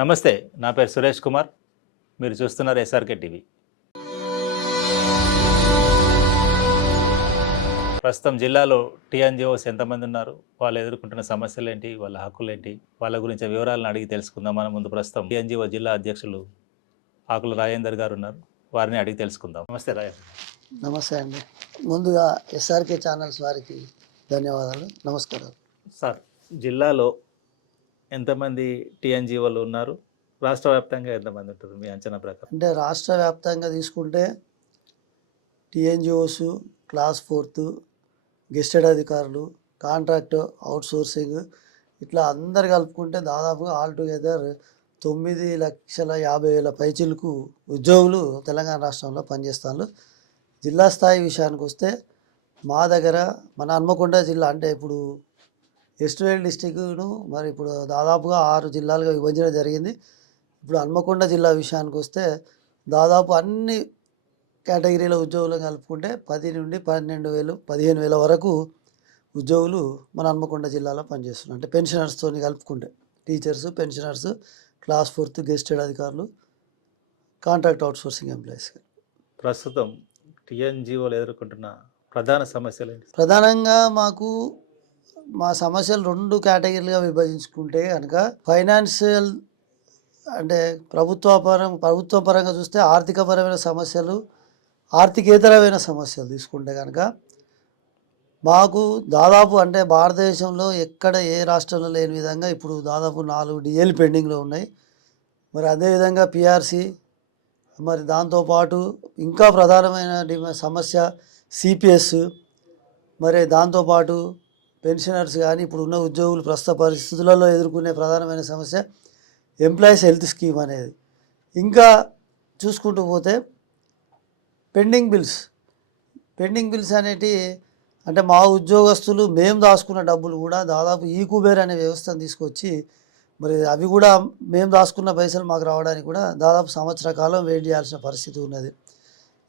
నమస్తే. నా పేరు సురేష్ కుమార్. మీరు చూస్తున్నారు ఎస్ఆర్కే టీవీ. ప్రస్తుతం జిల్లాలో టీఎన్జిఓస్ ఎంతమంది ఉన్నారు, వాళ్ళు ఎదుర్కొంటున్న సమస్యలేంటి, వాళ్ళ హక్కులేంటి, వాళ్ళ గురించి వివరాలను అడిగి తెలుసుకుందాం. మన ముందు ప్రస్తుతం టీఎన్జిఓ జిల్లా అధ్యక్షులు ఆకుల రాజేందర్ గారు ఉన్నారు. వారిని అడిగి తెలుసుకుందాం. నమస్తే రాజేందర్. నమస్తే అండి. ముందుగా ఎస్ఆర్కే ఛానల్స్ వారికి ధన్యవాదాలు, నమస్కారాలు. సార్, జిల్లాలో ఎంతమంది టీఎన్జిఓలు ఉన్నారు, రాష్ట్ర వ్యాప్తంగా ఎంతమంది ఉంటారు మీ అంచనా ప్రకారం? అంటే రాష్ట్ర వ్యాప్తంగా తీసుకుంటే టీఎన్జిఓస్, క్లాస్ 4, గెస్టెడ్ అధికారులు, కాంట్రాక్ట్, అవుట్సోర్సింగ్ ఇట్లా అందరు కలుపుకుంటే దాదాపుగా ఆల్ టుగెదర్ 9,50,000 పైచిలకు ఉద్యోగులు తెలంగాణ రాష్ట్రంలో పనిచేస్తారు. జిల్లా స్థాయి విషయానికి వస్తే మా దగ్గర మన హన్మకొండ జిల్లా, అంటే ఇప్పుడు ఎస్ట్వేల్ డిస్టిక్ను మరి ఇప్పుడు దాదాపుగా 6 జిల్లాలుగా విభజించడం జరిగింది. ఇప్పుడు హన్మకొండ జిల్లా విషయానికి వస్తే దాదాపు అన్ని కేటగిరీల ఉద్యోగులు కలుపుకుంటే 10 నుండి 12,000, 15,000 వరకు ఉద్యోగులు మన హన్మకొండ జిల్లాలో పనిచేస్తున్నారు. అంటే పెన్షనర్స్తో కలుపుకుంటే టీచర్స్, పెన్షనర్స్, క్లాస్ 4 గెస్టెడ్ అధికారులు, కాంట్రాక్ట్ అవుట్సోర్సింగ్ ఎంప్లాయీస్. ప్రస్తుతం టీఎన్జిఓలు ఎదుర్కొంటున్న ప్రధాన సమస్యలు ఏంటి? ప్రధానంగా మా సమస్యలు 2 కేటగిరీలుగా విభజించుకుంటే కనుక ఫైనాన్షియల్, అంటే ప్రభుత్వ పరంగా చూస్తే ఆర్థికపరమైన సమస్యలు, ఆర్థికేతరమైన సమస్యలు తీసుకుంటే కనుక మాకు దాదాపు, అంటే భారతదేశంలో ఎక్కడ ఏ రాష్ట్రంలో లేని విధంగా ఇప్పుడు దాదాపు 4 డిఏలు పెండింగ్లో ఉన్నాయి. మరి అదేవిధంగా పిఆర్సి, మరి దాంతోపాటు ఇంకా ప్రధానమైన సమస్య సిపిఎస్, మరి దాంతోపాటు పెన్షనర్స్ కానీ ఇప్పుడు ఉన్న ఉద్యోగులు ప్రస్తుత పరిస్థితులలో ఎదుర్కొనే ప్రధానమైన సమస్య ఎంప్లాయీస్ హెల్త్ స్కీమ్ అనేది. ఇంకా చూసుకుంటూ పోతే పెండింగ్ బిల్స్ అనేటివి, అంటే మా ఉద్యోగస్తులు మేము దాచుకున్న డబ్బులు కూడా దాదాపు ఈ కుబేర్ అనే వ్యవస్థను తీసుకొచ్చి మరి అవి కూడా మేము దాచుకున్న పైసలు మాకు రావడానికి కూడా దాదాపు సంవత్సర కాలం వెయిట్ చేయాల్సిన పరిస్థితి ఉన్నది.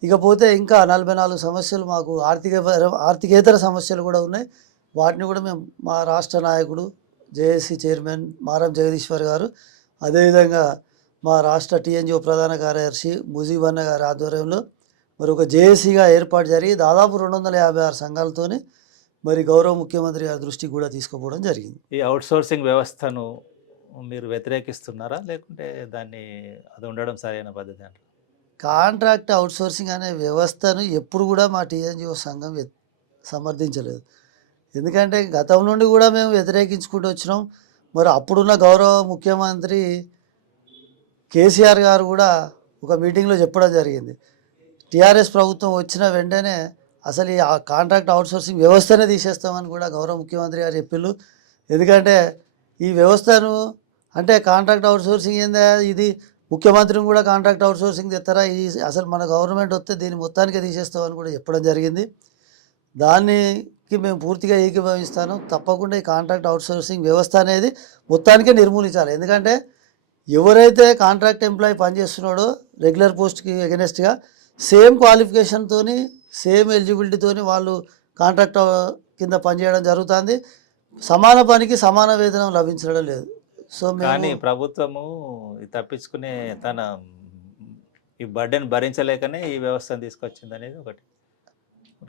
ఇకపోతే ఇంకా 44 సమస్యలు మాకు ఆర్థికేతర సమస్యలు కూడా ఉన్నాయి. వాటిని కూడా మేము మా రాష్ట్ర నాయకుడు జేఏసీ చైర్మన్ మారం జగదీశ్వర్ గారు, అదేవిధంగా మా రాష్ట్ర టీఎన్జిఓ ప్రధాన కార్యదర్శి ముజీబన్న గారి ఆధ్వర్యంలో మరి ఒక జేఏసీగా ఏర్పాటు జరిగి దాదాపు 256 సంఘాలతోని మరి గౌరవ ముఖ్యమంత్రి గారి దృష్టికి కూడా తీసుకుపోవడం జరిగింది. ఈ అవుట్సోర్సింగ్ వ్యవస్థను మీరు వ్యతిరేకిస్తున్నారా, లేకుంటే అది ఉండడం సరైన పద్ధతి అంటారు? కాంట్రాక్ట్ అవుట్సోర్సింగ్ అనే వ్యవస్థను ఎప్పుడు కూడా మా టీఎన్జిఓ సంఘం సమర్థించలేదు. ఎందుకంటే గతం నుండి కూడా మేము వ్యతిరేకించుకుంటూ వచ్చినాం. మరి అప్పుడున్న గౌరవ ముఖ్యమంత్రి కేసీఆర్ గారు కూడా ఒక మీటింగ్లో చెప్పడం జరిగింది, టీఆర్ఎస్ ప్రభుత్వం వచ్చిన వెంటనే అసలు ఈ కాంట్రాక్ట్ అవుట్సోర్సింగ్ వ్యవస్థనే తీసేస్తామని కూడా గౌరవ ముఖ్యమంత్రి గారు చెప్పిళ్ళు. ఎందుకంటే ఈ వ్యవస్థను, అంటే కాంట్రాక్ట్ అవుట్సోర్సింగ్ ఏందా, ఇది ముఖ్యమంత్రిని కూడా కాంట్రాక్ట్ అవుట్సోర్సింగ్ తెస్తారా, అసలు మన గవర్నమెంట్ వస్తే దీన్ని మొత్తానికే తీసేస్తామని కూడా చెప్పడం జరిగింది. దానికి మేము పూర్తిగా ఏకీభవిస్తాను. తప్పకుండా ఈ కాంట్రాక్ట్ అవుట్సోర్సింగ్ వ్యవస్థ అనేది మొత్తానికే నిర్మూలించాలి. ఎందుకంటే ఎవరైతే కాంట్రాక్ట్ ఎంప్లాయీ పనిచేస్తున్నాడో రెగ్యులర్ పోస్ట్కి ఎగనెస్ట్గా సేమ్ క్వాలిఫికేషన్తో, సేమ్ ఎలిజిబిలిటీతో వాళ్ళు కాంట్రాక్ట్ కింద పనిచేయడం జరుగుతుంది. సమాన పనికి సమాన వేతనం లభించడం లేదు. సో కానీ ప్రభుత్వము తప్పించుకునే ఈ బర్డెన్ భరించలేకనే ఈ వ్యవస్థను తీసుకొచ్చింది అనేది ఒకటి.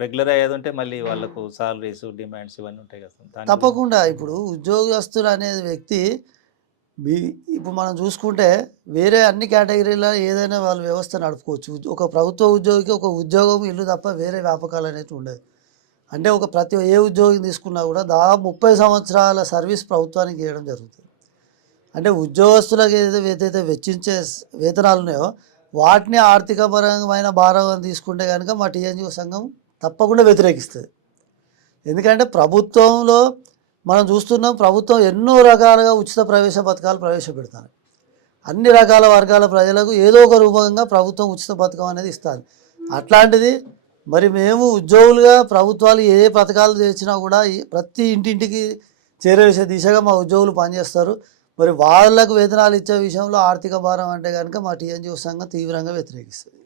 రెగ్యులర్ అయ్యేది ఉంటే మళ్ళీ వాళ్ళకు సాలరీస్, డిమాండ్స్ ఇవన్నీ ఉంటాయి కదా. తప్పకుండా ఇప్పుడు ఉద్యోగస్తులు అనేది వ్యక్తి ఇప్పుడు మనం చూసుకుంటే వేరే అన్ని కేటగిరీలో ఏదైనా వాళ్ళు వ్యవస్థ నడుపుకోవచ్చు. ఒక ప్రభుత్వ ఉద్యోగికి ఒక ఉద్యోగం, ఇల్లు తప్ప వేరే వ్యాపకాలు అనేవి ఉండదు. అంటే ఏ ఉద్యోగం తీసుకున్నా కూడా దాదాపు 30 సంవత్సరాల సర్వీస్ ప్రభుత్వానికి చేయడం జరుగుతుంది. అంటే ఉద్యోగస్తులకు ఏదైతే వెచ్చించే వేతనాలు ఉన్నాయో వాటిని ఆర్థికపరమైన భారం తీసుకుంటే కనుక మా టీఎన్జిఓ సంఘం తప్పకుండా వ్యతిరేకిస్తుంది. ఎందుకంటే ప్రభుత్వంలో మనం చూస్తున్నాం, ప్రభుత్వం ఎన్నో రకాలుగా ఉచిత ప్రవేశ పథకాలు ప్రవేశపెడతారు. అన్ని రకాల వర్గాల ప్రజలకు ఏదో ఒక రూపంగా ప్రభుత్వం ఉచిత పథకం అనేది ఇస్తుంది. అట్లాంటిది మరి మేము ఉద్యోగులుగా ప్రభుత్వాలు ఏ పథకాలు తెచ్చినా కూడా ప్రతి ఇంటింటికి చేరవేసే దిశగా మా ఉద్యోగులు పనిచేస్తారు. మరి వాళ్ళకు వేతనాలు ఇచ్చే విషయంలో ఆర్థిక భారం అంటే కనుక మా టీఎన్జిఓ సంఘం తీవ్రంగా వ్యతిరేకిస్తుంది.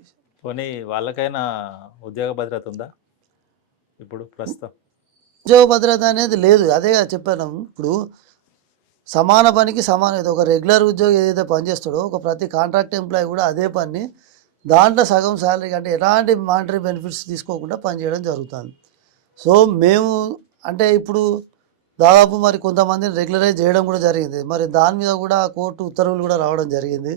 పోనీ వాళ్ళకైనా ఉద్యోగ భద్రత ఉందా ఇప్పుడు ప్రస్తుతం? ఉద్యోగ భద్రత అనేది లేదు. అదే చెప్పాను. ఇప్పుడు సమాన పనికి సమానం ఏదో ఒక రెగ్యులర్ ఉద్యోగి ఏదైతే పనిచేస్తాడో ఒక ప్రతి కాంట్రాక్ట్ ఎంప్లాయీ కూడా అదే పని దాంట్లో సగం శాలరీ అంటే ఎలాంటి మానిటరీ బెనిఫిట్స్ తీసుకోకుండా పనిచేయడం జరుగుతుంది. సో మేము అంటే ఇప్పుడు దాదాపు మరి కొంతమందిని రెగ్యులరైజ్ చేయడం కూడా జరిగింది. మరి దాని మీద కూడా కోర్టు ఉత్తర్వులు కూడా రావడం జరిగింది.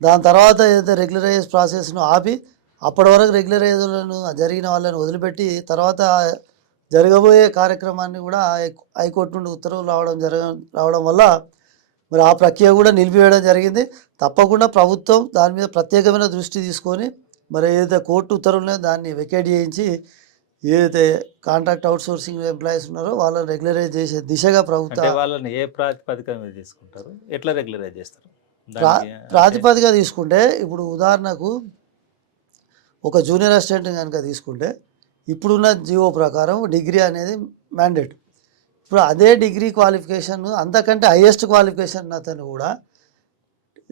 దాని తర్వాత ఏదైతే రెగ్యులరైజ్ ప్రాసెస్ను ఆపి అప్పటి వరకు రెగ్యులరైజ్లను జరిగిన వాళ్ళని వదిలిపెట్టి తర్వాత జరగబోయే కార్యక్రమాన్ని కూడా హైకోర్టు నుండి ఉత్తర్వులు రావడం వల్ల మరి ఆ ప్రక్రియ కూడా నిలిపివేయడం జరిగింది. తప్పకుండా ప్రభుత్వం దాని మీద ప్రత్యేకమైన దృష్టి తీసుకొని మరి ఏదైతే కోర్టు ఉత్తర్వులనే దాన్ని వెకేట్ చేయించి ఏదైతే కాంట్రాక్ట్ అవుట్సోర్సింగ్ ఎంప్లాయీస్ ఉన్నారో వాళ్ళని రెగ్యులరైజ్ చేసే దిశగా అంటే ప్రభుత్వం వాళ్ళని ఏ ప్రాతిపదిక మీద తీసుకుంటారు, ఎట్లా రెగ్యులరైజ్ చేస్తారు? ప్రాతిపదిక తీసుకుంటే ఇప్పుడు ఉదాహరణకు ఒక జూనియర్ అసిస్టెంట్ కనుక తీసుకుంటే ఇప్పుడున్న జియో ప్రకారం డిగ్రీ అనేది మ్యాండేట్. ఇప్పుడు అదే డిగ్రీ క్వాలిఫికేషన్ అంతకంటే హైయెస్ట్ క్వాలిఫికేషన్ అతను కూడా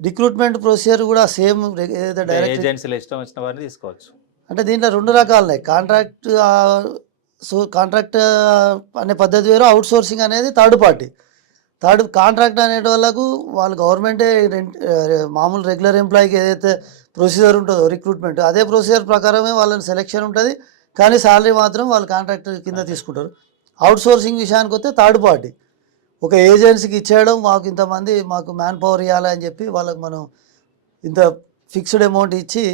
రిక్రూట్మెంట్ ప్రొసీజర్ కూడా సేమ్ ఏదైతే డైరెక్ట్ ఏజెన్సీలో ఇష్టం వచ్చిన వారిని తీసుకోవచ్చు. అంటే దీంట్లో రెండు రకాలున్నాయి. కాంట్రాక్ట్ అనే పద్ధతి వేరు, అవుట్ సోర్సింగ్ అనేది థర్డ్ పార్టీ. కాంట్రాక్ట్ అనే వాళ్ళకు వాళ్ళు గవర్నమెంటే మామూలు రెగ్యులర్ ఎంప్లాయీకి ఏదైతే ప్రొసీజర్ ఉంటుందో రిక్రూట్మెంట్ అదే ప్రొసీజర్ ప్రకారమే వాళ్ళని సెలెక్షన్ ఉంటుంది, కానీ శాలరీ మాత్రం వాళ్ళు కాంట్రాక్ట్ కింద తీసుకుంటారు. అవుట్ సోర్సింగ్ విషయానికి వస్తే థర్డ్ పార్టీ ఒక ఏజెన్సీకి ఇచ్చేయడం, మాకు మ్యాన్ పవర్ ఇవ్వాలి అని చెప్పి వాళ్ళకి మనం ఇంత ఫిక్స్డ్ అమౌంట్ ఇచ్చి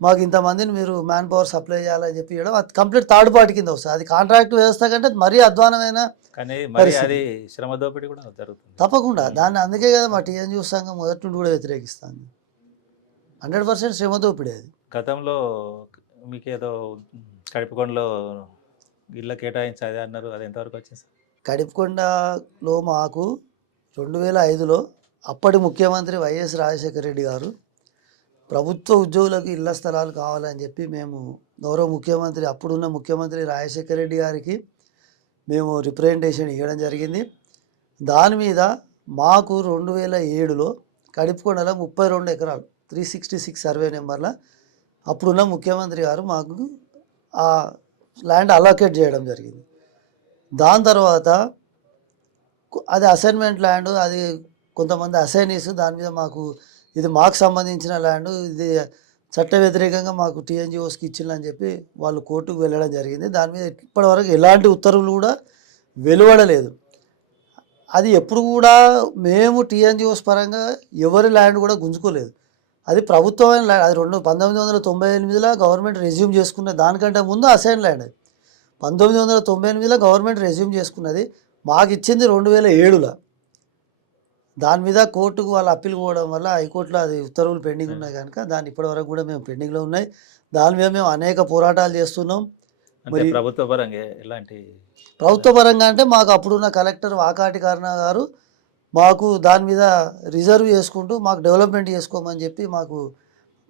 మాకు ఇంతమందిని మీరు మ్యాన్ పవర్ సప్లై చేయాలని చెప్పి ఇవ్వడం అది కంప్లీట్ థర్డ్ పార్టీ కింద వస్తుంది. అది కాంట్రాక్ట్ వ్యవస్థ కంటే మరీ అధ్వానమైన కానీ మరి అది శ్రమ దోపిడీ కూడా జరుగుతుంది తప్పకుండా. దాన్ని అందుకే కదా మా టీఎన్జిఓ సంఘం మొదటి నుండి కూడా వ్యతిరేకిస్తాను. 100% శ్రమ దోపిడీ అది. గతంలో మీకేదో కడిపకొండలో ఇళ్ళ కేటాయించాలి అన్నారు, అది ఎంతవరకు వచ్చింది? కడిపకొండలో మాకు 2005లో అప్పటి ముఖ్యమంత్రి వైఎస్ రాజశేఖర రెడ్డి గారు ప్రభుత్వ ఉద్యోగులకు ఇళ్ల స్థలాలు కావాలని చెప్పి మేము గౌరవ ముఖ్యమంత్రి అప్పుడున్న ముఖ్యమంత్రి రాజశేఖర రెడ్డి గారికి మేము రిప్రజెంటేషన్ ఇవ్వడం జరిగింది. దాని మీద మాకు 2007లో కడిపకొండలో 32 ఎకరాలు 366 సర్వే నెంబర్ల అప్పుడున్న ముఖ్యమంత్రి గారు మాకు ఆ ల్యాండ్ అలోకేట్ చేయడం జరిగింది. దాని తర్వాత అది అసైన్మెంట్ ల్యాండ్, అది కొంతమంది అసైనీస్ దాని మీద ఇది మాకు సంబంధించిన ల్యాండ్, ఇది చట్ట వ్యతిరేకంగా మాకు టీఎన్జిఓస్కి ఇచ్చిందని చెప్పి వాళ్ళు కోర్టుకు వెళ్ళడం జరిగింది. దాని మీద ఇప్పటివరకు ఎలాంటి ఉత్తర్వులు కూడా వెలువడలేదు. అది ఎప్పుడు కూడా మేము టీఎన్జిఓస్ పరంగా ఎవరి ల్యాండ్ కూడా గుంజుకోలేదు. అది ప్రభుత్వమైన ల్యాండ్. అది 1998లో గవర్నమెంట్ రెజ్యూమ్ చేసుకున్న దానికంటే ముందు అసైన్ ల్యాండ్. 1998లో గవర్నమెంట్ రెజ్యూమ్ చేసుకున్నది, మాకు ఇచ్చింది 2007లో. దాని మీద కోర్టుకు వాళ్ళు అప్పీల్ పోవడం వల్ల హైకోర్టులో అది ఉత్తర్వులు పెండింగ్ ఉన్నాయి కనుక దాన్ని ఇప్పటివరకు కూడా మేము పెండింగ్లో ఉన్నాయి. దాని మీద మేము అనేక పోరాటాలు చేస్తున్నాం. మరి ప్రభుత్వ పరంగా ఎలాంటి ప్రభుత్వ పరంగా అంటే మాకు అప్పుడున్న కలెక్టర్ వాకాటి కరుణ గారు మాకు దాని మీద రిజర్వ్ చేసుకుంటూ మాకు డెవలప్మెంట్ చేసుకోమని చెప్పి మాకు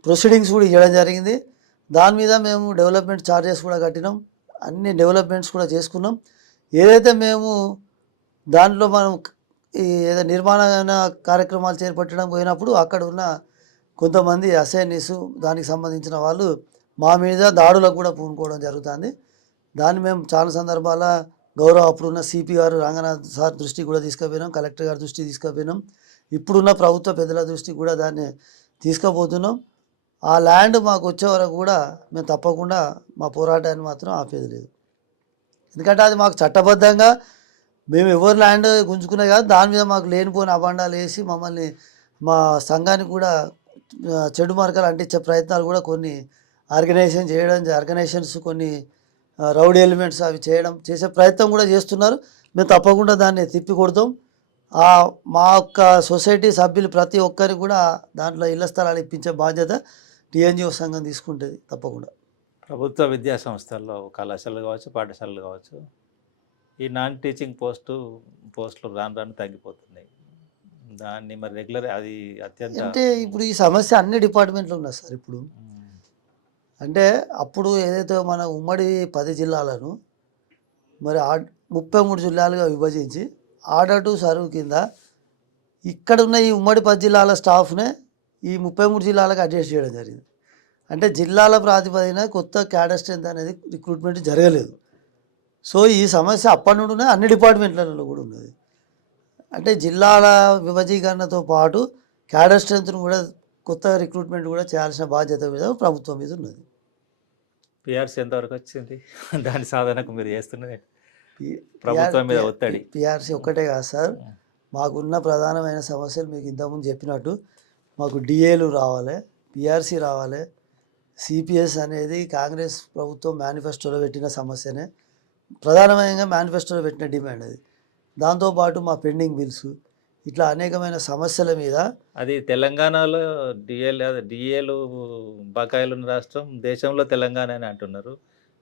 ప్రొసీడింగ్స్ కూడా ఇవ్వడం జరిగింది. దాని మీద మేము డెవలప్మెంట్ ఛార్జెస్ కూడా కట్టినాం, అన్ని డెవలప్మెంట్స్ కూడా చేసుకున్నాం. ఏదైతే మేము దాంట్లో మనం ఏదో నిర్మాణ కార్యక్రమాలు చేపట్టడం పోయినప్పుడు అక్కడ ఉన్న కొంతమంది అసైనీస్ దానికి సంబంధించిన వాళ్ళు మా మీద దాడులకు కూడా పూనుకోవడం జరుగుతుంది. దాన్ని మేము చాలా సందర్భాల గౌరవ అప్పుడున్న సిపి గారు రంగనాథ్ సార్ దృష్టికి కూడా తీసుకుపోయినాం, కలెక్టర్ గారి దృష్టికి తీసుకుపోయినాం, ఇప్పుడున్న ప్రభుత్వ పెద్దల దృష్టికి కూడా దాన్ని తీసుకుపోతున్నాం. ఆ ల్యాండ్ మాకు వచ్చే వరకు కూడా మేము తప్పకుండా మా పోరాటాన్ని మాత్రం ఆపేది లేదు. ఎందుకంటే అది మాకు చట్టబద్ధంగా మేము ఎవరు ల్యాండ్ గుంజుకునే కాదు, దాని మీద మాకు లేనిపోయిన అభాండాలు వేసి మమ్మల్ని మా సంఘానికి కూడా చెడు మార్గాలు అంటించే ప్రయత్నాలు కూడా కొన్ని ఆర్గనైజేషన్స్ కొన్ని రౌడీ ఎలిమెంట్స్ అవి చేసే ప్రయత్నం కూడా చేస్తున్నారు. మేము తప్పకుండా దాన్ని తిప్పి కొడతాం. మా యొక్క సొసైటీ సభ్యులు ప్రతి ఒక్కరికి కూడా దాంట్లో ఇళ్ల స్థలాలు ఇప్పించే బాధ్యత టీఎన్జిఓ సంఘం తీసుకుంటుంది తప్పకుండా. ప్రభుత్వ విద్యా సంస్థల్లో కళాశాలలు కావచ్చు, పాఠశాలలు కావచ్చు, ఈ నాన్ టీచింగ్ పోస్టులు రాను తగ్గిపోతున్నాయి. దాన్ని మరి రెగ్యులర్ అది అత్యంత అంటే ఇప్పుడు ఈ సమస్య అన్ని డిపార్ట్మెంట్లో ఉన్నది సార్. ఇప్పుడు అంటే అప్పుడు ఏదైతే మన ఉమ్మడి 10 జిల్లాలను మరి 33 జిల్లాలుగా విభజించి ఆర్డర్ టు సర్వ్ కింద ఇక్కడ ఉన్న ఈ ఉమ్మడి 10 జిల్లాల స్టాఫ్నే ఈ 33 జిల్లాలకు అడ్జస్ట్ చేయడం జరిగింది. అంటే జిల్లాల ప్రాతిపదికన కొత్త క్యాడర్ స్ట్రెంత్ అనేది రిక్రూట్మెంట్ జరగలేదు. సో ఈ సమస్య అప్పటి నుండి అన్ని డిపార్ట్మెంట్లలో కూడా ఉన్నది. అంటే జిల్లాల విభజీకరణతో పాటు క్యాడర్ స్ట్రెంత్ను కూడా కొత్త రిక్రూట్మెంట్ కూడా చేయాల్సిన బాధ్యత మీద ప్రభుత్వం మీద ఉన్నది. పిఆర్సీ ఎంతవరకు వచ్చింది? దాని సాధనకు మీరు చేస్తున్నది ఏంటి? పి- ప్రభుత్వం మీద ఒత్తిడి. పిఆర్సీ ఒక్కటే కాదు సార్, మాకున్న ప్రధానమైన సమస్యలు మీకు ఇంతకుముందు చెప్పినట్టు మాకు డిఏలు రావాలి, పిఆర్సీ రావాలి, సిపిఎస్ అనేది కాంగ్రెస్ ప్రభుత్వం మేనిఫెస్టోలో పెట్టిన సమస్యనే, ప్రధానమైన మేనిఫెస్టోలో పెట్టిన డిమాండ్ అది. దాంతోపాటు మా పెండింగ్ బిల్స్, ఇట్లా అనేకమైన సమస్యల మీద అది తెలంగాణలో డిఏలు బకాయిలు ఉన్న రాష్ట్రం, దేశంలో తెలంగాణ అని అంటున్నారు.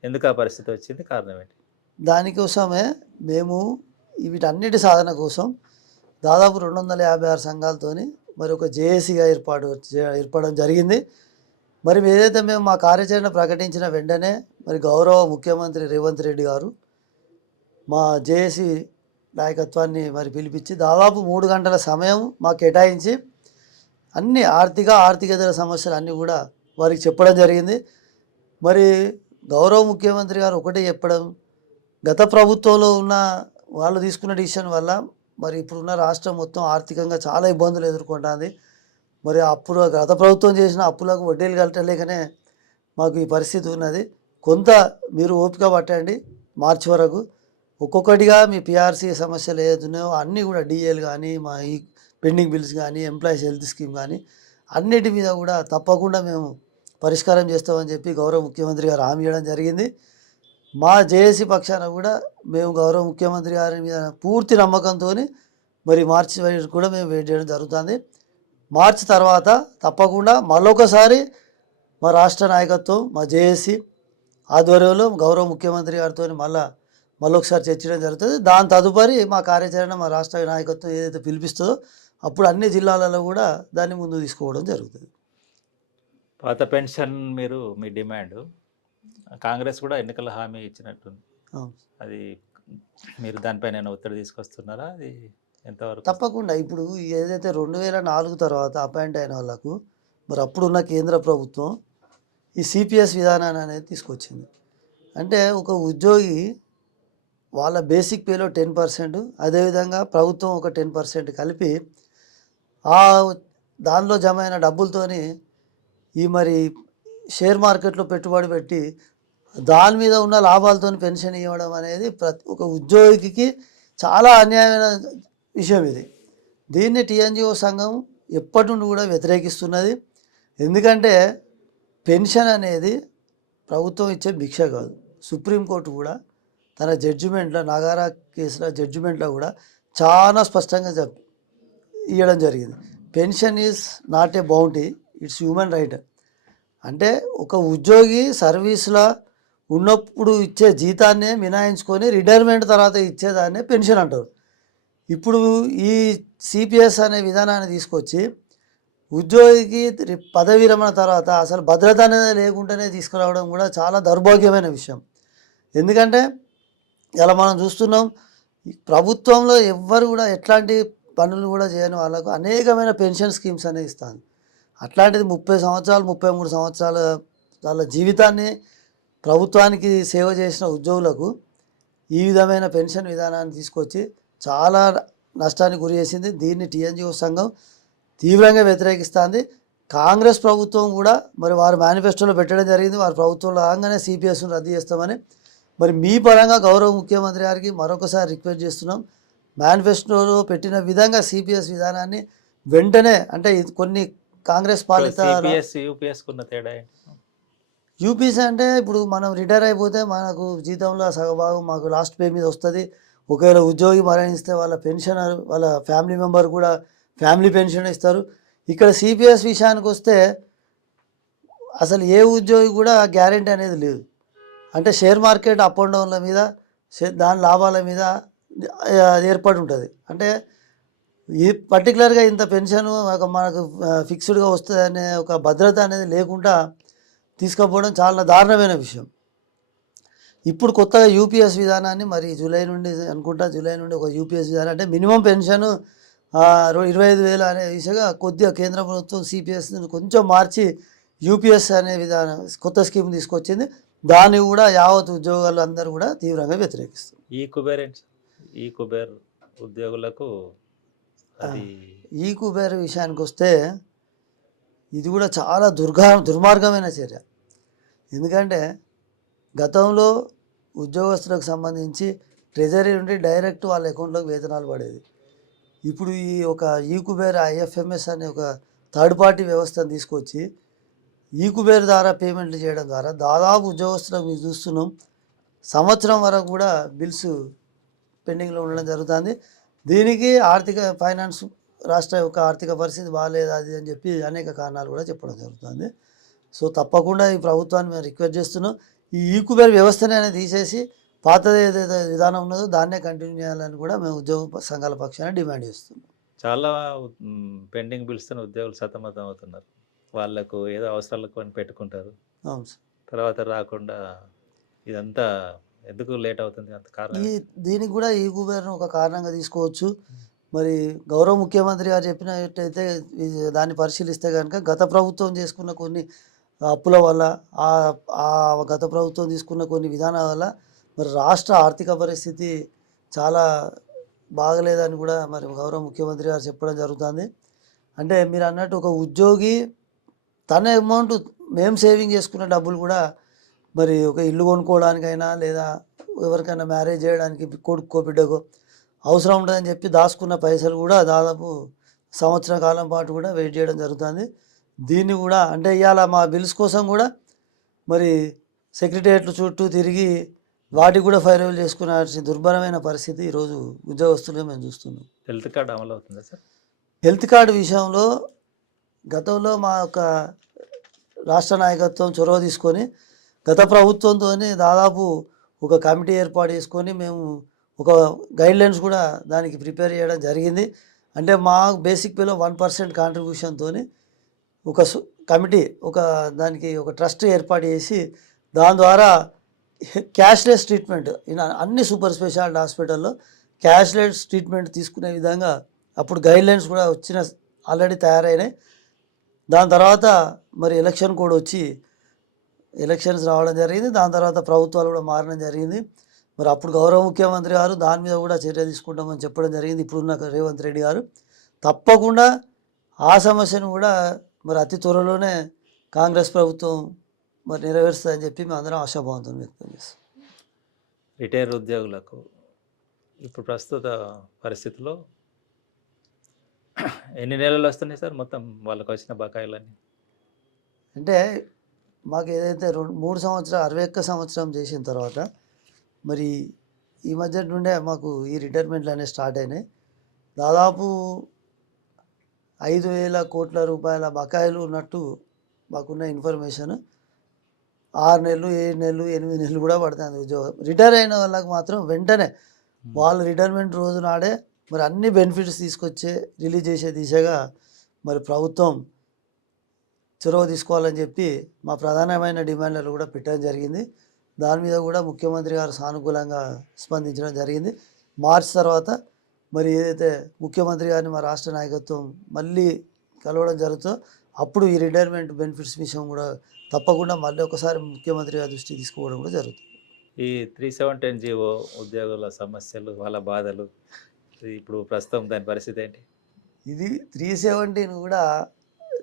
ఎందుకు ఆ పరిస్థితి వచ్చింది? కారణం ఏంటి? దానికోసమే మేము వీటన్నిటి సాధన కోసం దాదాపు 256 సంఘాలతోని మరి ఒక జేఏసీగా ఏర్పడడం జరిగింది. మరి ఏదైతే మేము మా కార్యాచరణ ప్రకటించిన వెంటనే మరి గౌరవ ముఖ్యమంత్రి రేవంత్ రెడ్డి గారు మా జేఏసీ నాయకత్వాన్ని మరి పిలిపించి దాదాపు 3 గంటల సమయం మాకు కేటాయించి అన్ని ఆర్థికేతర సమస్యలు అన్నీ కూడా వారికి చెప్పడం జరిగింది. మరి గౌరవ ముఖ్యమంత్రి గారు ఒకటే చెప్పడం, గత ప్రభుత్వంలో ఉన్న వాళ్ళు తీసుకున్న డిసిషన్ వల్ల మరి ఇప్పుడున్న రాష్ట్రం మొత్తం ఆర్థికంగా చాలా ఇబ్బందులు ఎదుర్కొంటుంది. మరి అప్పుడు గత ప్రభుత్వం చేసిన అప్పులకు వడ్డీలు కట్టలేకనే మాకు ఈ పరిస్థితి ఉన్నది. కొంత మీరు ఓపిక పట్టండి, మార్చి వరకు ఒక్కొక్కటిగా మీ పిఆర్సీ సమస్యలు ఏదైతున్నాయో అన్నీ కూడా డిఏలు కానీ, మా ఈ పెండింగ్ బిల్స్ కానీ, ఎంప్లాయీస్ హెల్త్ స్కీమ్ కానీ అన్నిటి మీద కూడా తప్పకుండా మేము పరిష్కారం చేస్తామని చెప్పి గౌరవ ముఖ్యమంత్రి గారు హామీ ఇవ్వడం జరిగింది. మా జేఏసీ పక్షాన కూడా మేము గౌరవ ముఖ్యమంత్రి గారి మీద పూర్తి నమ్మకంతో మరి మార్చి వరకు కూడా మేము వెయిట్ చేయడం జరుగుతుంది. మార్చి తర్వాత తప్పకుండా మళ్ళొకసారి మా రాష్ట్ర నాయకత్వం, మా జేఏసీ ఆధ్వర్యంలో గౌరవ ముఖ్యమంత్రి గారితో మళ్ళొకసారి చర్చించడం జరుగుతుంది. దాని తదుపరి మా కార్యాచరణ మా రాష్ట్ర నాయకత్వం ఏదైతే పిలిపిస్తుందో అప్పుడు అన్ని జిల్లాలలో కూడా దాన్ని ముందు తీసుకోవడం జరుగుతుంది. పాత పెన్షన్ మీ డిమాండ్ కాంగ్రెస్ కూడా ఎన్నికల హామీ ఇచ్చినట్టుంది. అవును. అది మీరు దానిపైన ఒత్తిడి తీసుకొస్తున్నారా? అది ఎంతవరకు? తప్పకుండా ఇప్పుడు ఏదైతే 2004 తర్వాత అపాయింట్ అయిన వాళ్ళకు మరి అప్పుడున్న కేంద్ర ప్రభుత్వం ఈ సిపిఎస్ విధానాన్ని అనేది తీసుకొచ్చింది. అంటే ఒక ఉద్యోగి వాళ్ళ బేసిక్ పేలో 10%, అదేవిధంగా ప్రభుత్వం ఒక 10% కలిపి ఆ దానిలో జమ అయిన డబ్బులతోని ఈ మరి షేర్ మార్కెట్లో పెట్టుబడి పెట్టి దాని మీద ఉన్న లాభాలతో పెన్షన్ ఇవ్వడం అనేది ఒక ఉద్యోగికి చాలా అన్యాయమైన విషయం ఇది. దీన్ని టీఎన్జిఓ సంఘం ఎప్పటి నుండి కూడా వ్యతిరేకిస్తున్నది. ఎందుకంటే పెన్షన్ అనేది ప్రభుత్వం ఇచ్చే భిక్ష కాదు. సుప్రీంకోర్టు కూడా తన జడ్జిమెంట్లో, నాగారా కేసుల జడ్జిమెంట్లో కూడా చాలా స్పష్టంగా ఇవ్వడం జరిగింది. Pension is not a bounty, it's human right. అంటే ఒక ఉద్యోగి సర్వీస్లో ఉన్నప్పుడు ఇచ్చే జీతాన్నే మినాయించుకొని రిటైర్మెంట్ తర్వాత ఇచ్చేదాన్నే పెన్షన్ అంటారు. ఇప్పుడు ఈ సిపిఎస్ అనే విధానాన్ని తీసుకొచ్చి ఉద్యోగికి పదవి విరమణ తర్వాత అసలు భద్రత అనేది లేకుండానే తీసుకురావడం కూడా చాలా దౌర్భాగ్యమైన విషయం. ఎందుకంటే ఇలా మనం చూస్తున్నాం, ప్రభుత్వంలో ఎవ్వరు కూడా ఎట్లాంటి పనులు కూడా చేయని వాళ్ళకు అనేకమైన పెన్షన్ స్కీమ్స్ అనేవి ఇస్తాను. అట్లాంటిది 30 సంవత్సరాలు 33 సంవత్సరాల వాళ్ళ జీవితాన్ని ప్రభుత్వానికి సేవ చేసిన ఉద్యోగులకు ఈ విధమైన పెన్షన్ విధానాన్ని తీసుకొచ్చి చాలా నష్టానికి గురి చేసింది. దీన్ని టీఎన్జిఓ సంఘం తీవ్రంగా వ్యతిరేకిస్తుంది. కాంగ్రెస్ ప్రభుత్వం కూడా మరి వారి మేనిఫెస్టోలో పెట్టడం జరిగింది, వారి ప్రభుత్వంలో రాగానే సిపిఎస్ను రద్దు చేస్తామని. మరి మీ పరంగా గౌరవ ముఖ్యమంత్రి గారికి మరొకసారి రిక్వెస్ట్ చేస్తున్నాం, మేనిఫెస్టోలో పెట్టిన విధంగా సిపిఎస్ విధానాన్ని వెంటనే, అంటే కొన్ని కాంగ్రెస్ పాలిత యూపీసీ అంటే ఇప్పుడు మనం రిటైర్ అయిపోతే మనకు జీతంలో సగభాగం మాకు లాస్ట్ పే మీద వస్తుంది. ఒకవేళ ఉద్యోగి మరణిస్తే వాళ్ళ పెన్షన్, వాళ్ళ ఫ్యామిలీ మెంబర్ కూడా ఫ్యామిలీ పెన్షన్ ఇస్తారు. ఇక్కడ సిపిఎస్ విషయానికి వస్తే అసలు ఏ ఉద్యోగి కూడా గ్యారెంటీ అనేది లేదు. అంటే షేర్ మార్కెట్ అప్ అండ్ డౌన్ల మీద, దాని లాభాల మీద ఏర్పడి ఉంటుంది. అంటే ఈ పర్టికులర్గా ఇంత పెన్షన్ మనకు ఫిక్స్డ్గా వస్తుంది అనే ఒక భద్రత అనేది లేకుండా తీసుకుపోవడం చాలా దారుణమైన విషయం. ఇప్పుడు కొత్తగా యూపీఎస్ విధానాన్ని మరి జూలై నుండి ఒక యూపీఎస్ విధానం, అంటే మినిమం పెన్షన్ 25,000 అనే విషయంగా కొద్దిగా కేంద్ర ప్రభుత్వం సిపిఎస్ కొంచెం మార్చి యూపీఎస్ అనే విధానం కొత్త స్కీమ్ తీసుకొచ్చింది. దాన్ని కూడా యావత్ ఉద్యోగాలు అందరూ కూడా తీవ్రంగా వ్యతిరేకిస్తారు. ఈ కుబేర్ ఉద్యోగులకు అది ఈ కుబేర విషయానికి వస్తే ఇది కూడా చాలా దుర్మార్గమైన చర్య. ఎందుకంటే గతంలో ఉద్యోగస్తులకు సంబంధించి ట్రెజరీ నుండి డైరెక్ట్ వాళ్ళ అకౌంట్లోకి వేతనాలు పడేది. ఇప్పుడు ఈ ఒక ఈ కుబేర ఐఎఫ్ఎంఎస్ అనే ఒక థర్డ్ పార్టీ వ్యవస్థను తీసుకొచ్చి ఈ కుబేర్ ద్వారా పేమెంట్లు చేయడం ద్వారా దాదాపు ఉద్యోగస్తులకు మేము చూస్తున్నాం సంవత్సరం వరకు కూడా బిల్స్ పెండింగ్లో ఉండడం జరుగుతుంది. దీనికి ఫైనాన్స్ రాష్ట్ర యొక్క ఆర్థిక పరిస్థితి బాగాలేదు అది అని చెప్పి అనేక కారణాలు కూడా చెప్పడం జరుగుతుంది. సో తప్పకుండా ఈ ప్రభుత్వాన్ని మేము రిక్వెస్ట్ చేస్తున్నాం, ఈ కుబేర్ వ్యవస్థని అనేది తీసేసి పాతది ఏదైతే విధానం ఉన్నదో దాన్నే కంటిన్యూ చేయాలని కూడా మేము ఉద్యోగ సంఘాల పక్షాన డిమాండ్ చేస్తున్నాం. చాలా పెండింగ్ బిల్స్తో ఉద్యోగులు సతమతం అవుతున్నారు. వాళ్ళకు ఏదో అవసరాలకు అని పెట్టుకుంటారు, అవును సార్. తర్వాత రాకుండా ఇదంతా ఎందుకు లేట్ అవుతుంది అంత కారణం? దీనికి కూడా ఈ కుబేర్ను ఒక కారణంగా తీసుకోవచ్చు. మరి గౌరవ ముఖ్యమంత్రి గారు చెప్పినట్టయితే దాన్ని పరిశీలిస్తే కనుక గత ప్రభుత్వం చేసుకున్న కొన్ని అప్పుల వల్ల ఆ గత ప్రభుత్వం తీసుకున్న కొన్ని విధానాల వల్ల మరి రాష్ట్ర ఆర్థిక పరిస్థితి చాలా బాగలేదని కూడా మరి గౌరవ ముఖ్యమంత్రి గారు చెప్పడం జరుగుతుంది. అంటే మీరు అన్నట్టు ఒక ఉద్యోగి తన అమౌంట్ మేము సేవింగ్ చేసుకున్న డబ్బులు కూడా మరి ఒక ఇల్లు కొనుక్కోవడానికైనా లేదా ఎవరికైనా మ్యారేజ్ చేయడానికి కొడుకో బిడ్డకో అవసరం ఉంటుందని చెప్పి దాచుకున్న పైసలు కూడా దాదాపు సంవత్సర కాలం పాటు కూడా వెయిట్ చేయడం జరుగుతుంది. దీన్ని కూడా అంటే ఇవాళ మా బిల్స్ కోసం కూడా మరి సెక్రటేరియట్లు చుట్టూ తిరిగి వాటికి కూడా ఫైర్వేల్ చేసుకునే దుర్భరమైన పరిస్థితి ఈరోజు ఉద్యోగస్తులుగా మేము చూస్తున్నాం. హెల్త్ కార్డ్ అమలు అవుతుందా సార్? హెల్త్ కార్డు విషయంలో గతంలో మా యొక్క రాష్ట్ర నాయకత్వం చొరవ తీసుకొని గత ప్రభుత్వంతో దాదాపు ఒక కమిటీ ఏర్పాటు చేసుకొని మేము ఒక గైడ్లైన్స్ కూడా దానికి ప్రిపేర్ చేయడం జరిగింది. అంటే మా బేసిక్ పేలో 1% కాంట్రిబ్యూషన్తో ఒక కమిటీ దానికి ఒక ట్రస్ట్ ఏర్పాటు చేసి దాని ద్వారా క్యాష్లెస్ ట్రీట్మెంట్ అన్ని సూపర్ స్పెషాలిటీ హాస్పిటల్లో క్యాష్లెస్ ట్రీట్మెంట్ తీసుకునే విధంగా అప్పుడు గైడ్లైన్స్ కూడా ఆల్రెడీ తయారైనాయి. దాని తర్వాత మరి ఎలక్షన్ కూడా వచ్చి ఎలక్షన్స్ రావడం జరిగింది. దాని తర్వాత ప్రభుత్వాలు కూడా మారడం జరిగింది. మరి అప్పుడు గౌరవ ముఖ్యమంత్రి గారు దాని మీద కూడా చర్య తీసుకుంటామని చెప్పడం జరిగింది. ఇప్పుడున్న రేవంత్ రెడ్డి గారు తప్పకుండా ఆ సమస్యను కూడా మరి అతి త్వరలోనే కాంగ్రెస్ ప్రభుత్వం మరి నెరవేరుస్తుందని చెప్పి మేము అందరం ఆశాభావంతో వ్యక్తం చేస్తాం. రిటైర్ ఉద్యోగులకు ఇప్పుడు ప్రస్తుత పరిస్థితుల్లో ఎన్ని నెలలు వస్తున్నాయి సార్ మొత్తం వాళ్ళకు వచ్చిన బకాయిలన్నీ? అంటే మాకు ఏదైతే 3 సంవత్సరాలు 61 సంవత్సరం చేసిన తర్వాత మరి ఈ మధ్య నుండే మాకు ఈ రిటైర్మెంట్లు అనేవి స్టార్ట్ అయినాయి. దాదాపు 5,000 కోట్ల రూపాయల బకాయిలు ఉన్నట్టు మాకున్న ఇన్ఫర్మేషన్. 6 నెలలు 7 నెలలు 8 నెలలు కూడా పడుతుంది ఉద్యోగం. రిటైర్ అయిన వాళ్ళకి మాత్రం వెంటనే వాళ్ళు రిటైర్మెంట్ రోజు నాడే మరి అన్ని బెనిఫిట్స్ తీసుకొచ్చే రిలీజ్ చేసే దిశగా మరి ప్రభుత్వం చొరవ తీసుకోవాలని చెప్పి మా ప్రధానమైన డిమాండ్లు కూడా పెట్టడం జరిగింది. దాని మీద కూడా ముఖ్యమంత్రి గారు సానుకూలంగా స్పందించడం జరిగింది. మార్చి తర్వాత మరి ఏదైతే ముఖ్యమంత్రి గారిని మా రాష్ట్ర నాయకత్వం మళ్ళీ కలవడం జరుగుతుందో అప్పుడు ఈ రిటైర్మెంట్ బెనిఫిట్స్ విషయం కూడా తప్పకుండా మళ్ళీ ఒకసారి ముఖ్యమంత్రి గారి దృష్టికి తీసుకోవడం కూడా జరుగుతుంది. ఈ 370 జీవో ఉద్యోగుల సమస్యలు వాళ్ళ బాధలు ఇప్పుడు ప్రస్తుతం దాని పరిస్థితి ఏంటి? ఇది 370 కూడా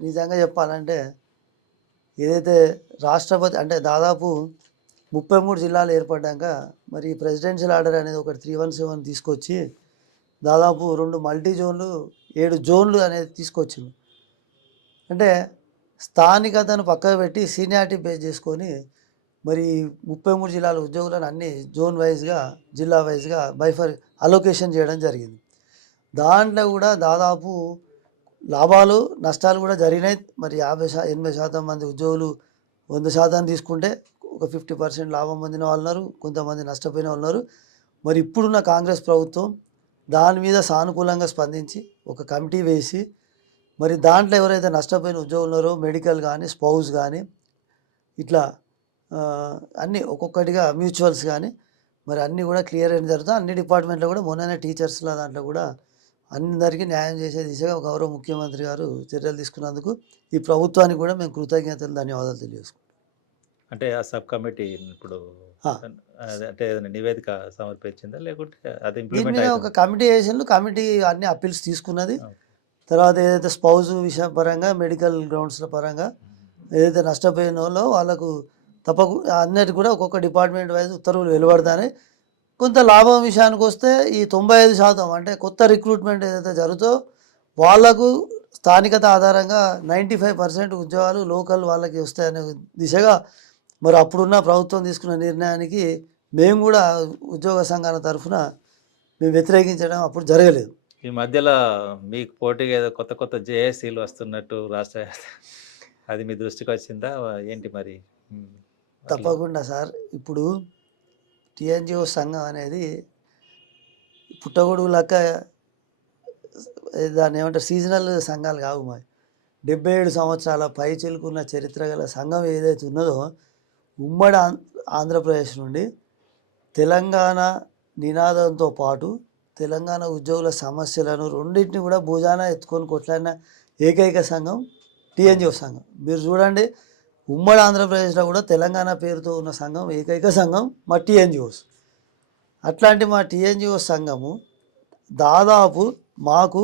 నిజంగా చెప్పాలంటే ఏదైతే రాష్ట్రపతి అంటే దాదాపు 33 జిల్లాలు ఏర్పడ్డాక మరి ప్రెసిడెన్షియల్ ఆర్డర్ అనేది ఒకటి 317 తీసుకొచ్చి దాదాపు 2 మల్టీ జోన్లు 7 జోన్లు అనేది తీసుకొచ్చింది. అంటే స్థానికతను పక్కకు పెట్టి సీనియారిటీ బేస్ చేసుకొని మరి 33 జిల్లాల ఉద్యోగులను అన్ని జోన్ వైజ్గా జిల్లా వైజ్గా అలొకేషన్ చేయడం జరిగింది. దాంట్లో కూడా దాదాపు లాభాలు నష్టాలు కూడా జరిగినాయి. మరి 80% మంది ఉద్యోగులు 100% తీసుకుంటే ఒక 50% లాభం పొందిన వాళ్ళు ఉన్నారు, కొంతమంది నష్టపోయిన వాళ్ళు ఉన్నారు. మరి ఇప్పుడున్న కాంగ్రెస్ ప్రభుత్వం దాని మీద సానుకూలంగా స్పందించి ఒక కమిటీ వేసి మరి దాంట్లో ఎవరైతే నష్టపోయిన ఉద్యోగులు ఉన్నారో మెడికల్ కానీ స్పౌస్ కానీ ఇట్లా అన్నీ ఒక్కొక్కటిగా మ్యూచువల్స్ కానీ మరి అన్నీ కూడా క్లియర్ అయిన జరుగుతుంది. అన్ని డిపార్ట్మెంట్లో కూడా మొన్ననే టీచర్స్ల దాంట్లో కూడా అందరికీ న్యాయం చేసే దిశగా గౌరవ ముఖ్యమంత్రి గారు చర్యలు తీసుకున్నందుకు ఈ ప్రభుత్వానికి కూడా మేము కృతజ్ఞతలు ధన్యవాదాలు తెలియజేసుకుంటాం. అంటే ఆ సబ్ కమిటీ ఇప్పుడు ఆ, అంటే ఏదైనా నివేదిక సమర్పించిందా లేకుంటే అది దీని ఇంప్లిమెంట్ మీద ఒక అవుతుంది? కమిటీ వేసిండ్రు, కమిటీ అన్ని అప్పీల్స్ తీసుకున్నది. తర్వాత ఏదైతే స్పౌజ్ విషయం పరంగా మెడికల్ గ్రౌండ్స్ల పరంగా ఏదైతే నష్టపోయిన వాళ్ళో వాళ్ళకు అన్నిటి కూడా ఒక్కొక్క డిపార్ట్మెంట్ వైజ్ ఉత్తర్వులు వెలువడతాయి. కొంత లాభం విషయానికి వస్తే ఈ 95% అంటే కొత్త రిక్రూట్మెంట్ ఏదైతే జరుగుతో వాళ్ళకు స్థానికత ఆధారంగా 95% ఉద్యోగాలు లోకల్ వాళ్ళకి వస్తాయనే దిశగా మరి అప్పుడున్న ప్రభుత్వం తీసుకున్న నిర్ణయానికి మేము కూడా ఉద్యోగ సంఘాల తరఫున మేము వ్యతిరేకించడం అప్పుడు జరగలేదు. ఈ మధ్యలో మీకు పోటీగా ఏదో కొత్త కొత్త జేఏసీలు వస్తున్నట్టు రాష్ట్ర అది మీ దృష్టికి వచ్చిందా? ఏంటి మరి? అట్లా తప్పకుండా సార్. ఇప్పుడు టీఎన్జిఓ సంఘం అనేది పుట్టగొడుగు లెక్క దాన్ని ఏమంటారు సీజనల్ సంఘాలు కావు మావి. 77 సంవత్సరాల పై చిలుకున్న చరిత్ర గల సంఘం ఏదైతే ఉన్నదో ఉమ్మడి ఆంధ్రప్రదేశ్ నుండి తెలంగాణ నినాదంతో పాటు తెలంగాణ ఉద్యోగుల సమస్యలను రెండింటిని కూడా భుజాన ఎత్తుకొని కొట్లాడిన ఏకైక సంఘం టీఎన్జిఓ సంఘం. మీరు చూడండి, ఉమ్మడి ఆంధ్రప్రదేశ్లో కూడా తెలంగాణ పేరుతో ఉన్న సంఘం ఏకైక సంఘం మా టీఎన్జిఓస్. అట్లాంటి మా టీఎన్జిఓ సంఘము దాదాపు మాకు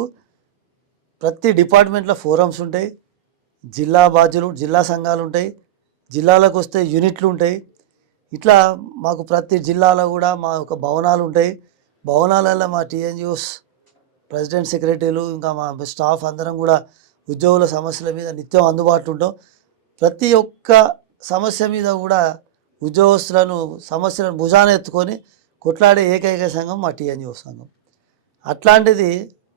ప్రతి డిపార్ట్మెంట్లో ఫోరమ్స్ ఉంటాయి, జిల్లా బాధ్యులు జిల్లా సంఘాలు ఉంటాయి, జిల్లాలకు వస్తే యూనిట్లు ఉంటాయి. ఇట్లా మాకు ప్రతి జిల్లాలో కూడా మా యొక్క భవనాలు ఉంటాయి. భవనాలలో మా టీఎన్జిఓస్ ప్రెసిడెంట్ సెక్రటరీలు ఇంకా మా స్టాఫ్ అందరం కూడా ఉద్యోగుల సమస్యల మీద నిత్యం అందుబాటులో ఉంటాం. ప్రతి ఒక్క సమస్య మీద కూడా సమస్యలను భుజాన ఎత్తుకొని కొట్లాడే ఏకైక సంఘం మా టీఎన్జిఓ సంఘం. అట్లాంటిది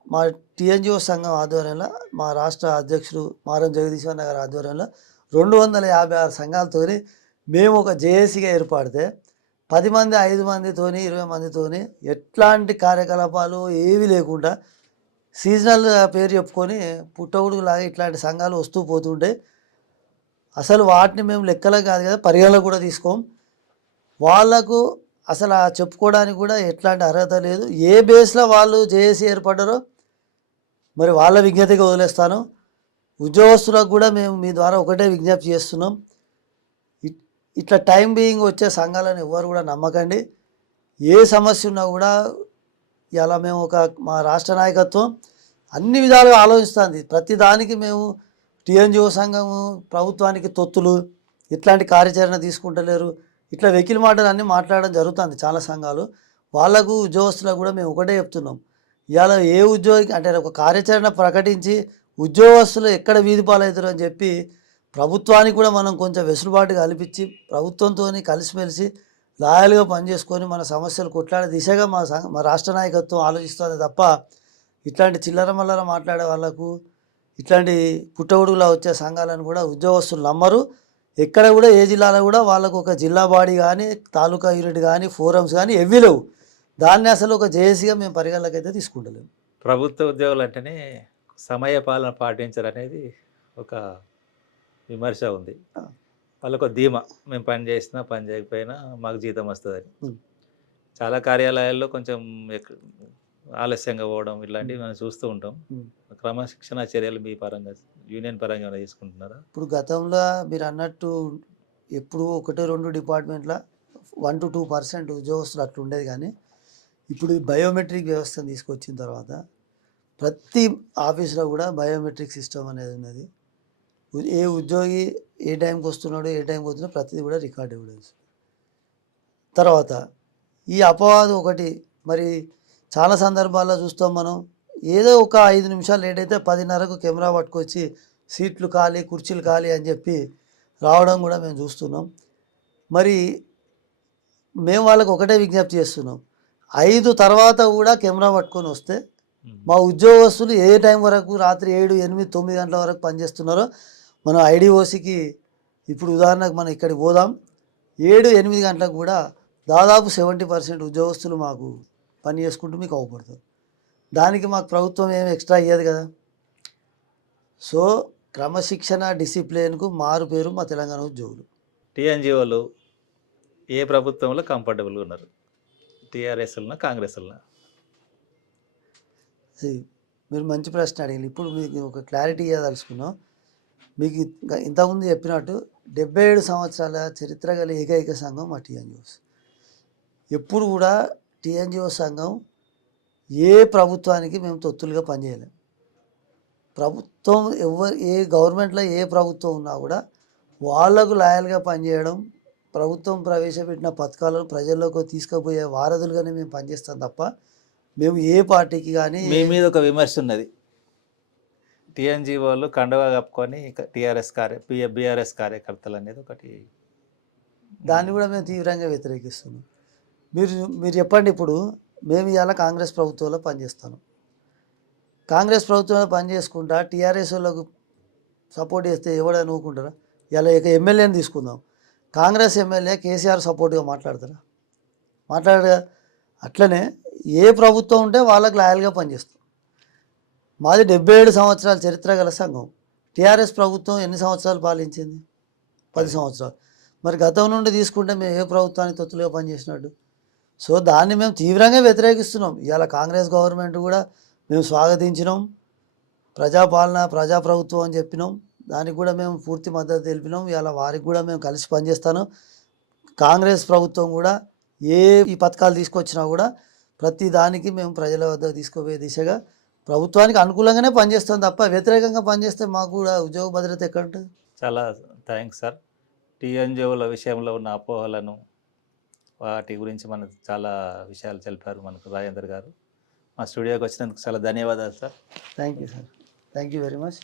మా టీఎన్జిఓ సంఘం ఆధ్వర్యంలో మా రాష్ట్ర అధ్యక్షుడు మారం జగదీశ్వర్ గారి ఆధ్వర్యంలో 256 సంఘాలతో మేము ఒక జేఏసీగా ఏర్పడితే 10 మంది 5 మందితోని 20 మందితోని ఎట్లాంటి కార్యకలాపాలు ఏవి లేకుండా సీజనల్ పేరు చెప్పుకొని పుట్టగొడుగులాగా ఇట్లాంటి సంఘాలు వస్తూ పోతుంటాయి. అసలు వాటిని మేము లెక్కలకు కాదు కదా పరిగణలకు కూడా తీసుకోం. వాళ్ళకు అసలు చెప్పుకోవడానికి కూడా ఎట్లాంటి అర్హత లేదు. ఏ బేస్లో వాళ్ళు జేఏసీ ఏర్పడ్డారో మరి వాళ్ళ విజ్ఞతగా వదిలేస్తాను. ఉద్యోగస్తులకు కూడా మేము మీ ద్వారా ఒకటే విజ్ఞప్తి చేస్తున్నాం, ఇట్లా టైం బీయింగ్ వచ్చే సంఘాలను ఎవ్వరు కూడా నమ్మకండి. ఏ సమస్య ఉన్నా కూడా ఇలా మేము మా రాష్ట్ర నాయకత్వం అన్ని విధాలుగా ఆలోచిస్తుంది. ప్రతి దానికి మేము టీఎన్జిఓ సంఘము ప్రభుత్వానికి తొత్తులు ఇట్లాంటి కార్యాచరణ తీసుకుంటలేరు, ఇట్లా వెకిలి మాటలు అన్నీ మాట్లాడడం జరుగుతుంది చాలా సంఘాలు. వాళ్ళకు ఉద్యోగస్తులకు కూడా మేము ఒకటే చెప్తున్నాం, ఇవాళ ఏ ఉద్యోగి అంటే ఒక కార్యాచరణ ప్రకటించి ఉద్యోగస్తులు ఎక్కడ వీధి పాలవుతారు అని చెప్పి ప్రభుత్వానికి కూడా మనం కొంచెం వెసులుబాటు కల్పించి ప్రభుత్వంతో కలిసిమెలిసి లాయల్గా పనిచేసుకొని మన సమస్యలు కొట్లాడే దిశగా మా రాష్ట్ర నాయకత్వం ఆలోచిస్తుంది తప్ప ఇట్లాంటి చిల్లర మల్లర మాట్లాడే వాళ్ళకు ఇట్లాంటి పుట్టగొడుగులా వచ్చే సంఘాలను కూడా ఉద్యోగస్తులు నమ్మరు. ఎక్కడ కూడా ఏ జిల్లాలో కూడా వాళ్ళకు ఒక జిల్లా బాడీ కానీ తాలూకా యూనిట్ కానీ ఫోరమ్స్ కానీ ఎవ్వి లేవు. దాన్ని అసలు ఒక జేఏసీగా మేము పరిగణలోకి అయితే తీసుకుంటలేము. ప్రభుత్వ ఉద్యోగులు అంటేనే సమయ పాలన పాటించరనేది ఒక విమర్శ ఉంది. వాళ్ళకు ధీమా, మేము పని చేసినా పని చేయకపోయినా మాకు జీతం వస్తుందని. చాలా కార్యాలయాల్లో కొంచెం ఆలస్యంగా పోవడం ఇట్లాంటివి మనం చూస్తూ ఉంటాం. క్రమశిక్షణ చర్యలు మీ పరంగా యూనియన్ పరంగా ఏమైనా తీసుకుంటున్నారా? ఇప్పుడు గతంలో మీరు అన్నట్టు ఎప్పుడు 1-2 డిపార్ట్మెంట్ల 1-2% ఉద్యోగస్తులు అట్లా ఉండేది. కానీ ఇప్పుడు బయోమెట్రిక్ వ్యవస్థను తీసుకొచ్చిన తర్వాత ప్రతి ఆఫీస్లో కూడా బయోమెట్రిక్ సిస్టమ్ అనేది ఉన్నది. ఏ ఉద్యోగి ఏ టైంకి వస్తున్నాడో ఏ టైంకి వస్తున్నాడో ప్రతిదీ కూడా రికార్డ్ ఎవిడెన్స్. తర్వాత ఈ అపవాదం ఒకటి, మరి చాలా సందర్భాల్లో చూస్తాం మనం, ఏదో ఒక 5 నిమిషాలు లేట్ అయితే 10:30కు కెమెరా పట్టుకొచ్చి సీట్లు ఖాళీ కుర్చీలు ఖాళీ అని చెప్పి రావడం కూడా మేము చూస్తున్నాం. మరి మేము వాళ్ళకి ఒకటే విజ్ఞప్తి చేస్తున్నాం, 5 తర్వాత కూడా కెమెరా పట్టుకొని వస్తే మా ఉద్యోగస్తులు ఏ టైం వరకు రాత్రి 7, 8, 9 గంటల వరకు పనిచేస్తున్నారో మనం ఐడిఓసికి ఇప్పుడు ఉదాహరణకు మనం ఇక్కడికి పోదాం, 7, 8 గంటలకు కూడా దాదాపు 70% ఉద్యోగస్తులు మాకు పని చేసుకుంటూ మీకు అవపడతారు. దానికి మాకు ప్రభుత్వం ఏమి ఎక్స్ట్రా ఇయ్యదు కదా. సో క్రమశిక్షణ డిసిప్లిన్కు మారు పేరు మా తెలంగాణ ఉద్యోగులు. టీఎన్జిఓలు ఏ ప్రభుత్వంలో కంఫర్టబుల్గా ఉన్నారు? టీఆర్ఎస్లనా కాంగ్రెస్లనా? మీరు మంచి ప్రశ్న అడిగారు. ఇప్పుడు మీకు ఒక క్లారిటీ ఇవ్వదలుచుకున్నాం. మీకు ఇంతకుముందు చెప్పినట్టు 77 సంవత్సరాల చరిత్ర గల ఏకైక సంఘం మా టీఎన్జిఓస్. ఎప్పుడు కూడా టీఎన్జిఓ సంఘం ఏ ప్రభుత్వానికి మేము తొత్తులుగా పనిచేయలేం. ప్రభుత్వం ఏ గవర్నమెంట్లో ఏ ప్రభుత్వం ఉన్నా కూడా వాళ్లకు లాయల్గా పనిచేయడం, ప్రభుత్వం ప్రవేశపెట్టిన పథకాలను ప్రజల్లోకి తీసుకుపోయే వారధులుగానే మేము పనిచేస్తాం తప్ప మేము ఏ పార్టీకి కానీ మీ మీద ఒక విమర్శ ఉన్నది. టీఎన్జిఓలు కండువా కప్పుకొని బీఆర్ఎస్ కార్యకర్తలు అనేది ఒకటి. దాన్ని కూడా మేము తీవ్రంగా వ్యతిరేకిస్తున్నాం. మీరు చెప్పండి, ఇప్పుడు మేము ఇవాళ కాంగ్రెస్ ప్రభుత్వంలో పనిచేస్తాను. కాంగ్రెస్ ప్రభుత్వంలో పనిచేసుకుంటా టీఆర్ఎస్ వాళ్ళకు సపోర్ట్ చేస్తే ఎవడైనా నూకుంటారా? ఇలా ఇక ఎమ్మెల్యేని తీసుకుందాం. కాంగ్రెస్ ఎమ్మెల్యే కేసీఆర్ సపోర్ట్గా మాట్లాడతారా? మాట్లాడగా. అట్లనే ఏ ప్రభుత్వం ఉంటే వాళ్ళకి లాయల్గా పనిచేస్తాం. మాది 77 సంవత్సరాల చరిత్ర గల సంఘం. టీఆర్ఎస్ ప్రభుత్వం ఎన్ని సంవత్సరాలు పాలించింది? 10 సంవత్సరాలు. మరి గతం నుండి తీసుకుంటే మేము ఏ ప్రభుత్వానికి తొత్తులుగా పనిచేసినట్టు? సో దాన్ని మేము తీవ్రంగా వ్యతిరేకిస్తున్నాం. ఇవాళ కాంగ్రెస్ గవర్నమెంట్ కూడా మేము స్వాగతించినాం. ప్రజాపాలన ప్రజాప్రభుత్వం అని చెప్పినాం. దానికి కూడా మేము పూర్తి మద్దతు తెలిపినాం. ఇవాళ వారికి కూడా మేము కలిసి పనిచేస్తాను. కాంగ్రెస్ ప్రభుత్వం కూడా ఈ పథకాలు తీసుకొచ్చినా కూడా ప్రతి దానికి మేము ప్రజల వద్దకు తీసుకుపోయే దిశగా ప్రభుత్వానికి అనుకూలంగానే పనిచేస్తాం తప్ప వ్యతిరేకంగా పనిచేస్తే మాకు కూడా ఉద్యోగ భద్రత ఎక్కడ ఉంటుంది? చాలా థ్యాంక్స్ సార్. టీఎన్జిఓల విషయంలో ఉన్న అపోహలను, వాటి గురించి మనకు చాలా విషయాలు తెలిపారు మనకు రాజేందర్ గారు. మా స్టూడియోకి వచ్చినందుకు చాలా ధన్యవాదాలు sir. Thank you sir. Thank you very much.